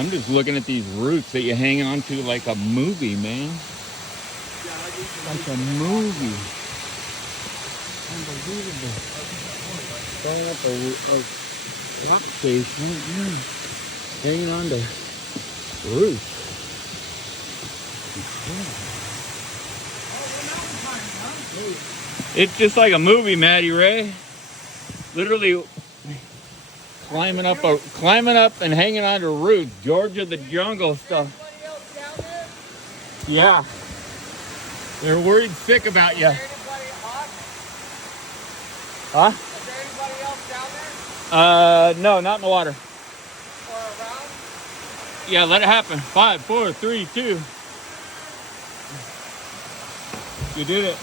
I'm just looking at these roots that you hang on to like a movie, man. Like a movie. Unbelievable. Throwing up a rock face right now. Hanging on to roots. It's just like a movie, Matty Ray. Literally climbing up and hanging on to roots. Georgia the jungle stuff. Yeah. They're worried sick about you. Huh? Is there anybody else down there? No, not in the water. Or around? Yeah, let it happen. 5, 4, 3, 2. You did it.